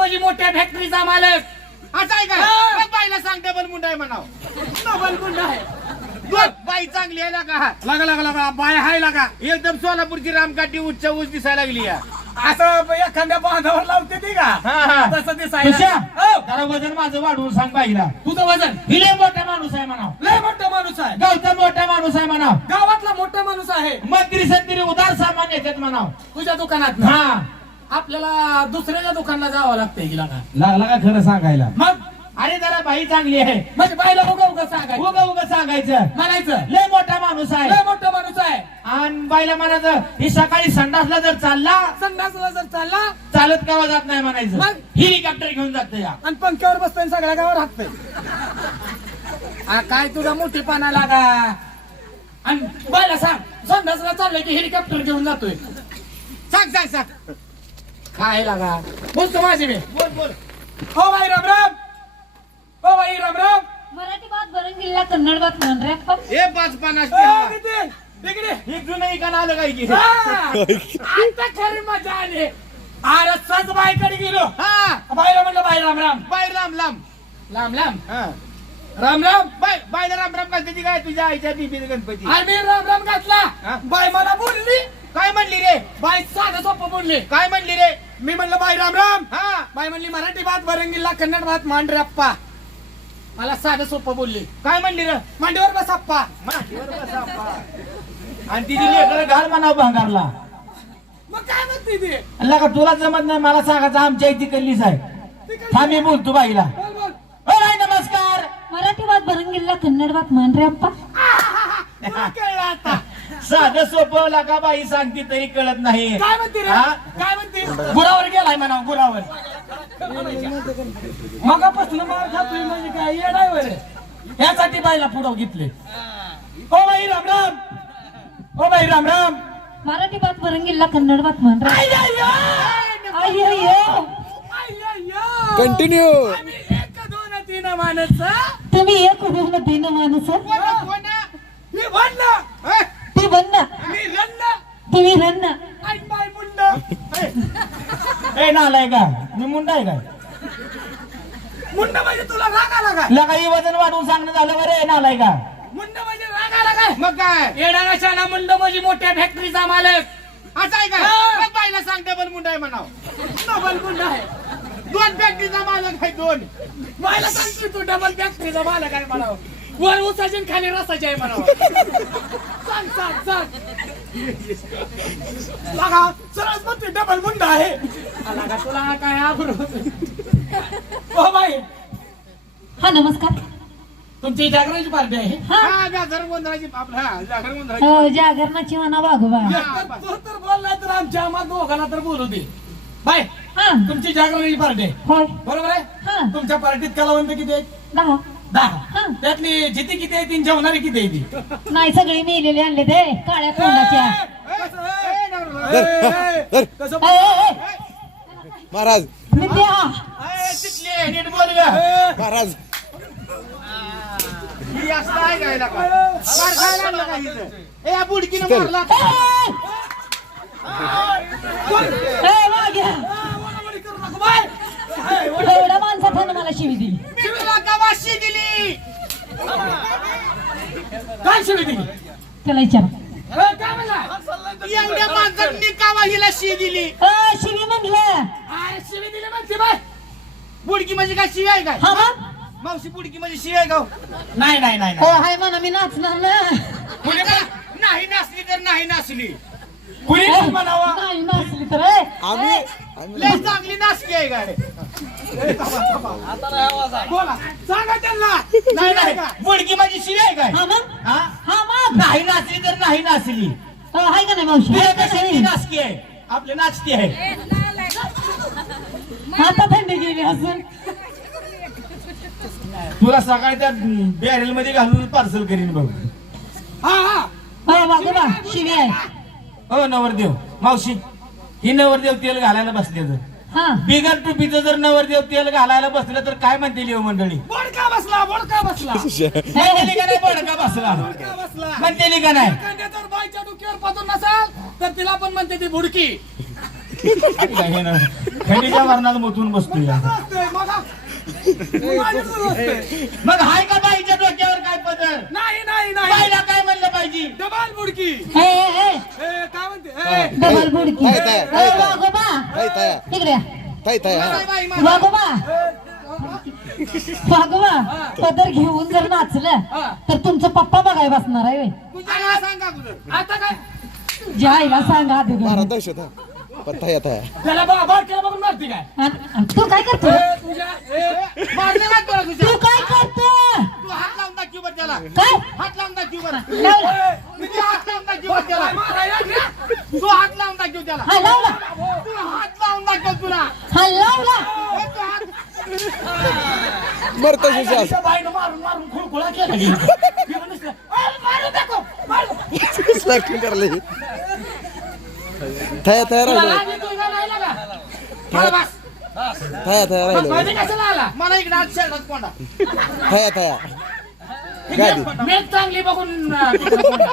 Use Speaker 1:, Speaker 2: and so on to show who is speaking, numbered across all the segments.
Speaker 1: म्हणजे मोठ्या फॅक्टरीचा मालक. असं आहे का? मग बाईला सांग डबल मुंडा आहे म्हणाव. डबल मुंडा आहे. बाई चांगली आहे का?
Speaker 2: लागा लागा लागा बाय हाय लागा.
Speaker 1: एकदम सोलापूरची रामकाठी उच्च उच दिसायला लागली या.
Speaker 2: असं एखाद्या बांधावर लावते ती का तसं दिसायला.
Speaker 1: जरा वजन माझं वाढवून सांग बाईला.
Speaker 2: तुझं वजन
Speaker 1: ही लय मोठा माणूस आहे म्हणाव.
Speaker 2: लय मोठा माणूस आहे.
Speaker 1: गावचा मोठा माणूस आहे म्हणाव.
Speaker 2: गावातला मोठा माणूस आहे.
Speaker 1: मंत्री संत्री उदार सामान येतात म्हणाव.
Speaker 2: तुझ्या दुकानात
Speaker 1: हा
Speaker 2: आपल्याला दुसऱ्याच्या दुकानाला जावं लागतंय की लागा.
Speaker 1: लागला का खरं सांगायला?
Speaker 2: मग
Speaker 1: अरे जरा बाई चांगली आहे.
Speaker 2: म्हणजे बाईला उगा उगा सांगायचं
Speaker 1: उगा उगा सांगायचं.
Speaker 2: म्हणायचं
Speaker 1: लय मोठा माणूस आहे.
Speaker 2: लय मोठा माणूस आहे.
Speaker 1: आणि बाईला म्हणायचं ही सकाळी संडासला जर चालला
Speaker 2: संडासला जर चालला
Speaker 1: चालत कावा जात नाही म्हणायचं.
Speaker 2: मग?
Speaker 1: हेलिकॉप्टर घेऊन जात या.
Speaker 2: आणि पंख्यावर बसतोय सगळ्या गावावर हाकतोय. काय तुझा मोठीपणा लागा. आणि बायला सांग संडासला चाललंय की हेलिकॉप्टर घेऊन जातोय. सांग सांग सांग काय लागा. बोलतो माझी मी.
Speaker 1: बोल बोल.
Speaker 2: हो बाई राम राम. हो बाई राम राम.
Speaker 3: मराठी बात बरंगीला कन्नड बात म्हण रे अप्पा.
Speaker 1: हे 5-50
Speaker 2: नितीन, इकडे.
Speaker 1: हे जुनं इकान आलं काय की?
Speaker 2: आता खरी मजा आली. अरे सज बाईकडे गेलो.
Speaker 1: हा
Speaker 2: बाईला म्हणलं बाई राम राम.
Speaker 1: बाई राम लांब.
Speaker 2: लांब लांब
Speaker 1: हा
Speaker 2: राम राम.
Speaker 1: बाईला राम राम घालते ती काय तुझ्या आईच्या बीबीने गणपती?
Speaker 2: अरे मी राम राम
Speaker 1: हा?
Speaker 2: घातला. बाई मला बोलली.
Speaker 1: काय म्हणली रे?
Speaker 2: बाई साधं सोपं बोलली.
Speaker 1: काय म्हणली रे?
Speaker 2: मी म्हणलं बाई राम राम.
Speaker 1: हा
Speaker 2: बाई म्हणली मराठी बात बरंगीला कन्नड बात मान रे अप्पा. मला साधं सोपं बोलली.
Speaker 1: काय म्हणली रे?
Speaker 2: मांडीवर बस अप्पा.
Speaker 1: माशीवर बसा अप्पा. आणि तिची लेकरं घाल म्हणावं भांगारला.
Speaker 2: मग काय म्हणते ती?
Speaker 1: अल्ला का तुला जमत नाही मला सांगायचं आमच्या इथे कल्लीच आहे.
Speaker 2: ती काय-
Speaker 1: थांब मी बोलतो बाईला.
Speaker 2: बोल बोल.
Speaker 1: ओ बाई नमस्कार.
Speaker 3: मराठी बात बरंगीला कन्नड बात म्हण रे अप्पा.
Speaker 2: तुला कळलं आता.
Speaker 1: साधं सोपं लागा बाई सांगते तरी कळत नाही.
Speaker 2: काय म्हणते रे?
Speaker 1: हा?
Speaker 2: काय म्हणते?
Speaker 1: गुरावर गेलाय म्हणा गुरावर.
Speaker 2: मगापासून मार खातोय म्हणजे काय येडाय वरे.
Speaker 1: ह्यासाठी बाईला पुढं घेतले. O by Ram Ram. O by Ram Ram.
Speaker 3: Marathi बात बरंगीला कन्नड बात म्हण रे. अय्यो.
Speaker 4: कंटिन्यू.
Speaker 2: आम्ही एक दोन तीन माणसं.
Speaker 3: तुम्ही एक उभं तीन माणूस.
Speaker 2: मी म्हणलं.
Speaker 3: ती बंद.
Speaker 2: मी रन्न.
Speaker 3: तुम्ही रन्न.
Speaker 2: आई बाई मुंड.
Speaker 1: ए नालाय का मी मुंडा आहे काय?
Speaker 2: मुंड म्हणजे तुला राग आला काय?
Speaker 1: लगा ही वजन वाढवून सांगणं झालं बरे नालाय का?
Speaker 2: मुंड म्हणजे राग आला काय?
Speaker 1: मग काय?
Speaker 2: येणारा शाना मुंड म्हणजे मोठ्या फॅक्टरीचा मालक.
Speaker 1: असं आहे का?
Speaker 2: हा.
Speaker 1: मग बाईला सांग डबल मुंडा आहे म्हणाव.
Speaker 2: डबल मुंड आहे.
Speaker 1: 2 फॅक्टरीचा मालक आहे 2.
Speaker 2: बायला सांगतो तू डबल फॅक्टरीचा मालक आहे म्हणावं. वर उसाची आणि खाली रसाची आहे म्हणावं. सांग सांग सांग. लागा सरस म्हणते डबल मुंड आहे. लागा तुला काय आबरू. ओ बाई
Speaker 3: हा नमस्कार.
Speaker 2: तुमची जागराची पार्टी आहे.
Speaker 3: हा
Speaker 1: हा जागर गोंधळाची आपला हा जागर गोंधळाची.
Speaker 3: हो जागरणाची म्हणा वाघोबा.
Speaker 2: तू तर बोलला तर आमच्या आम्हा दोघांना तर बोलू दे. बाय
Speaker 3: हा
Speaker 2: तुमची जागरणाची पार्टी आहे
Speaker 3: होय.
Speaker 2: बरोबर आहे.
Speaker 3: हा
Speaker 2: तुमच्या पार्टीत कलावंत किती आहेत?
Speaker 3: 10.
Speaker 2: 10.
Speaker 3: हा.
Speaker 2: त्यातली जिती किती आहे तीन जेवणारी किती आहे ती?
Speaker 3: नाही सगळे मेलेले आणले ते काळ्या तोंडाच्या.
Speaker 2: कसं
Speaker 3: ए, ए, ए.
Speaker 4: महाराज
Speaker 3: विद्या.
Speaker 1: तिथले नीट बोल ग.
Speaker 4: महाराज
Speaker 1: ही असं आहे काय लागा? मार खायला लागला का हिचं? ए या बुडकीनं
Speaker 4: चल.
Speaker 1: मारला.
Speaker 3: ए, वाघ्या.
Speaker 2: वडावडी करू नको बाय.
Speaker 3: एवढ्या माणसानं मला शिवी दिली.
Speaker 1: शिवीला का वाशी दिली?
Speaker 2: काय शिवी दिली?
Speaker 3: त्याला विचारा.
Speaker 2: काय म्हणला?
Speaker 1: एवढ्या माणसांनी का हिला शी दिली?
Speaker 3: शिवी म्हणलं.
Speaker 2: अरे शिवी दिली म्हणते बाय.
Speaker 1: बुडकी म्हणजे काय शिवी आहे काय?
Speaker 3: हा मग.
Speaker 1: मावशी बुडकी म्हणजे शिवी आहे का?
Speaker 2: नाही नाही नाही
Speaker 3: हो हाय म्हणा मी नाचणार ना.
Speaker 1: कुणी पण नाही नाचली तर नाही नाचली.
Speaker 2: कुणी पण म्हणावा.
Speaker 3: नाही नाचली तर ए.
Speaker 4: आम्ही
Speaker 1: लय चांगली नाचकी आहे गाडी.
Speaker 2: बोला सांगा त्यांना.
Speaker 1: नाही नाही बुडकी म्हणजे शिवी आहे काय?
Speaker 3: हा मग.
Speaker 1: हा?
Speaker 3: हा मग.
Speaker 1: नाही नाचली तर नाही नाचली.
Speaker 3: हाय का नाही मावशी?
Speaker 1: तुझ्यापेक्षा ती नाचकी आहे. आपली नाचती आहे.
Speaker 3: आता थंडी गेली असून.
Speaker 1: तुला सकाळी त्या बॅरेल मध्ये घालून पार्सल करीन बघ.
Speaker 2: हा हा
Speaker 3: हो वाघोबा शिवी आहे.
Speaker 1: हो नवरदेव मावशी ही नवरदेव तेल घालायला बसले तर
Speaker 3: हा
Speaker 1: बिगर टुपीचं जर नवरदेव तेल घालायला बसलं तर काय म्हणते लिओ मंडळी?
Speaker 2: बोडका बसला बोडका बसला.
Speaker 1: म्हणतेली का नाही बडका बसला?
Speaker 2: बोडका बसला.
Speaker 1: म्हणतेली का नाही?
Speaker 2: एखाद्या जर बाईच्या डोक्यावर पातून नसाल तर तिला पण म्हणते ती बुडकी. हे ना खंडीच्या वरणात मोतून बसतोय मग हाय का बाईच्या डोक्यावर काय पदर
Speaker 1: नाही नाही नाही
Speaker 2: बाईला काय म्हणलं पाहिजे
Speaker 1: डबल बुडकी काय म्हणते
Speaker 3: डबल बुडकी
Speaker 4: ताई, ताई, ताई, ताई.
Speaker 3: वागोबा
Speaker 4: ताई ताया
Speaker 3: इकडे या.
Speaker 4: ताई ताया
Speaker 1: बाई मला
Speaker 3: वागोबा वागोबा पदर घेऊन जर नाचलं तर तुमचा पप्पा बघाय बसणार आहे व्हय.
Speaker 1: तुझ्या नाव सांगा अगोदर.
Speaker 2: आता काय
Speaker 3: तुझ्या आईला सांगा आधी
Speaker 4: मारा
Speaker 3: तुम्ही.
Speaker 4: दर्शत हा पण ताया ताया
Speaker 2: त्याला बारक्याला बघून मारते काय
Speaker 3: आणि तू काय करतो
Speaker 1: मारले का तुला तुझ्या
Speaker 3: तू काय करतो
Speaker 1: तू हात लावून दाखव बरं त्याला
Speaker 3: काय
Speaker 1: हात लावून दाखव बरं
Speaker 3: लावला
Speaker 1: तू हात लावून दाखव बरं त्याला तू हात लावून दाखव त्याला
Speaker 3: हा लावला
Speaker 1: तू हात लावून दाखव तुला
Speaker 3: हा लावला
Speaker 1: तू हात
Speaker 4: मरत सुशास
Speaker 2: बाईनं मारून मारून खुळखुळा केला की. मी म्हणलं नुसतं, मारू दाखव, मारू.
Speaker 4: करले ताया ताया
Speaker 2: तुला
Speaker 4: राहिलं
Speaker 2: लाज येतोय का नाही लागा?
Speaker 1: मला बस.
Speaker 4: ताया ताया
Speaker 2: मग
Speaker 4: राहिलं
Speaker 2: माझे कशाला आला
Speaker 1: मला इकडे आज शेतात कोंडा
Speaker 4: ताया ताया गादी
Speaker 2: मेघ चांगली बघून तिकडं कोंडा.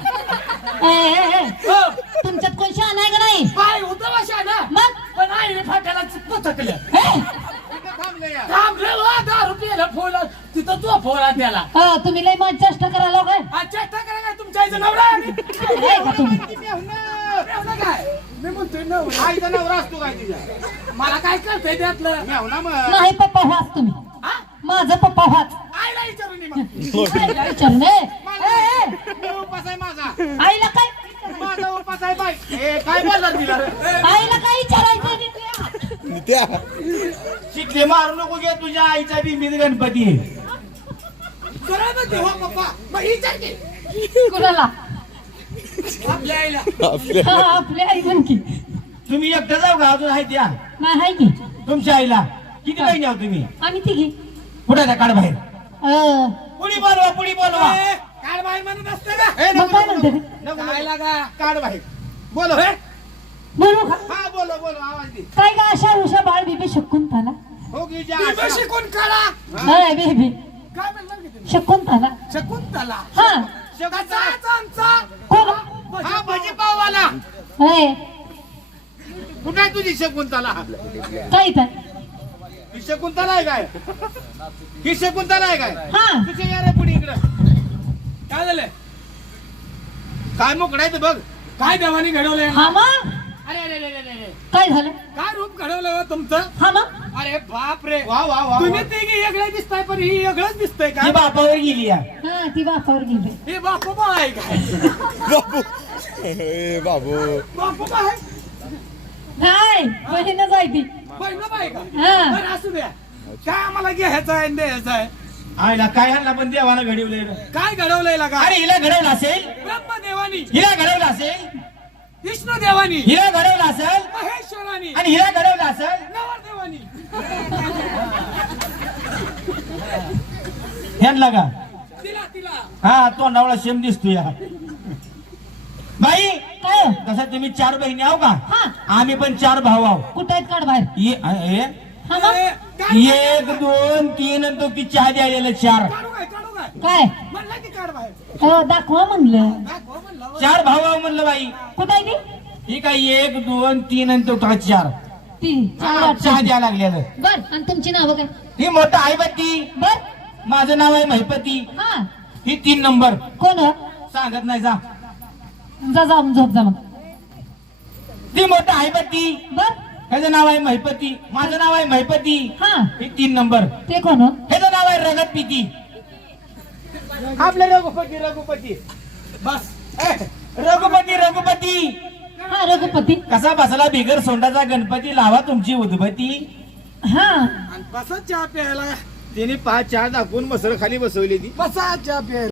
Speaker 2: हो.
Speaker 3: तुमच्यात कोण शहाण आहे का नाही
Speaker 2: बाई होतं भाषा ना
Speaker 3: मग
Speaker 2: पण आईने फाट्याला पचकलं
Speaker 1: इथं थांबले या
Speaker 2: थांबले वा 10 रुपयाला फोन तिथं तो फोन त्याला
Speaker 3: हा तुम्ही लय मग चेष्टा करायला काय
Speaker 2: चेष्टा करा काय तुमच्या आईचं नवरा आहे?
Speaker 3: आहे का तुम्ही
Speaker 2: मेवणं काय मी म्हणतोय नवरा.
Speaker 1: आईचा नवरा असतो काय तुझ्या
Speaker 2: मला काय करतंय त्यातलं
Speaker 1: मेवना मग
Speaker 3: नाही पप्पा व्हाच तुम्ही
Speaker 2: हा?
Speaker 3: माझा पप्पा व्हाच
Speaker 2: आईला विचारून ये मग.
Speaker 3: आईला विचारून
Speaker 1: मी उपास आहे माझा
Speaker 3: आईला काय
Speaker 1: माझा उपास आहे बाई ए काय बोलला तिला
Speaker 3: आईला काय विचारायचं नाही तुला?
Speaker 4: त्या
Speaker 2: शिकले मारू नको घे तुझ्या आईचा बिंबीत गणपती आहे.
Speaker 1: सरळ म्हणते हो पप्पा मग विचार की
Speaker 3: कुणाला
Speaker 1: आपल्या आईला
Speaker 4: आपल्या
Speaker 3: हा, आपली आई पण की
Speaker 2: तुम्ही एकटं जाऊ का अजून आहे त्या
Speaker 3: नाही आहे की
Speaker 2: तुमच्या आईला किती बहिणी आहो तुम्ही
Speaker 3: आम्ही तिघी
Speaker 2: कुठे त्या काढ बाहेर
Speaker 3: अं,
Speaker 2: पुढी बोलवा पुढी बोलवा
Speaker 1: काढ बाहेर म्हणत असते का ए,
Speaker 3: मग
Speaker 1: नको,
Speaker 3: काय
Speaker 1: नको,
Speaker 3: म्हणते ते?
Speaker 1: नको, नको. आईला का काढ बाहेर बोलो
Speaker 3: बोलू का
Speaker 1: हा बोलो बोलो आवाज दे
Speaker 3: काय का आशा उषा बाळ बेबी शकुंतला
Speaker 1: हो की ज्या आशा-
Speaker 2: शिकून काढा
Speaker 3: नाही बेबी
Speaker 2: काय म्हणलं की तुम्ही?
Speaker 3: शकुंतला
Speaker 2: शकुंतला
Speaker 3: हा
Speaker 1: शकुंतला.
Speaker 2: आमचा
Speaker 3: कोण
Speaker 1: हा भजी पाववाला
Speaker 3: होय
Speaker 1: कुठे आहे तुझी शकुंतला
Speaker 3: काय इथं
Speaker 1: ही शकुंतला आहे काय ही शकुंतला आहे काय
Speaker 3: हा
Speaker 1: तुझ्या या रे पुढे इकडं काय झालंय काय मोकडायचं बघ
Speaker 2: काय देवानी घडवलंय
Speaker 3: हा मग
Speaker 1: अरे अरे अरे अरे अरे
Speaker 3: काय झालं
Speaker 2: काय रूप घडवलंय हो तुमचं
Speaker 3: हा मग
Speaker 2: अरे बाप रे
Speaker 1: वा वा वा
Speaker 2: तुम्ही तिघी वेगळे दिसताय पण ही वेगळंच दिसतंय का
Speaker 5: ती बापावर गेली या
Speaker 3: हा ती बापावर गेली
Speaker 2: हे बापूबा आहे काय
Speaker 4: बाबू ए बाबू
Speaker 2: बापूबा आहे
Speaker 3: नाही बहीणच आहे ती
Speaker 2: बहिणबा आहे का
Speaker 3: हा.
Speaker 2: बरं असू द्या काय आम्हाला घ्यायचं आहे द्यायचं आहे
Speaker 5: आईला काय आणला पण देवानं घडवलंय
Speaker 2: काय घडवलंय लागा
Speaker 5: अरे हिला घडवलं असेल
Speaker 2: ब्रह्मदेवानी
Speaker 5: हिला घडवलं असेल
Speaker 2: विष्णुदेवानी
Speaker 5: हिला घडवलं असेल
Speaker 2: महेश्वरानी
Speaker 5: आणि हिला घडवलं असेल
Speaker 2: नवरदेवानी
Speaker 5: ह्यांना का
Speaker 2: तिला तिला
Speaker 5: हा तोंडावळा शेम दिसतो या बाई
Speaker 3: काय हो?
Speaker 5: तसं तुम्ही 4 बहिणी आहो का
Speaker 3: हा
Speaker 5: आम्ही पण 4 भाऊ आहो
Speaker 3: कुठे आहेत काढ बाहेर हा मग
Speaker 2: ए, काय
Speaker 5: 1 2 3 आणि तो ती चहा द्यायला 4
Speaker 2: काढू काय
Speaker 3: काय
Speaker 2: म्हणलं की काढ बाहेर
Speaker 3: हो दाखवा म्हणलं
Speaker 2: दाखव म्हणलं
Speaker 5: 4 भाऊ आहो म्हणलं बाई
Speaker 3: कुठे आहे ती
Speaker 5: ही काय 1 2 3 आणि तो 4
Speaker 3: ती चार
Speaker 5: चहा
Speaker 3: वाटतं.
Speaker 5: द्यायला लागलेलं
Speaker 3: बर आणि तुमची नावं काय
Speaker 5: ही मोठा आहे बत्ती
Speaker 3: बर
Speaker 5: माझं नाव आहे महिपती
Speaker 3: हा
Speaker 5: ही 3 नंबर
Speaker 3: कोण हो?
Speaker 5: सांगत नाही जा
Speaker 3: जा जाऊन झोप जा मग
Speaker 5: ती मोठा आहे बत्ती
Speaker 3: बर
Speaker 5: ह्याचं नाव आहे महिपती माझं नाव आहे महिपती
Speaker 3: हा
Speaker 5: ही 3 नंबर
Speaker 3: ते कोण हो?
Speaker 5: ह्याचं नाव आहे रगत पिती
Speaker 1: आपले रघुपती रघुपती
Speaker 2: बस
Speaker 5: रघुपती रघुपती
Speaker 3: हा रघुपती
Speaker 5: कसा बसला बिगर सोंडाचा गणपती लावा तुमची उदबती
Speaker 3: हा
Speaker 2: आणि बसा चहा प्यायला
Speaker 1: तिने 5 चहा दाखवून मसळ खाली बसवली ती
Speaker 2: बसा चहा प्यायला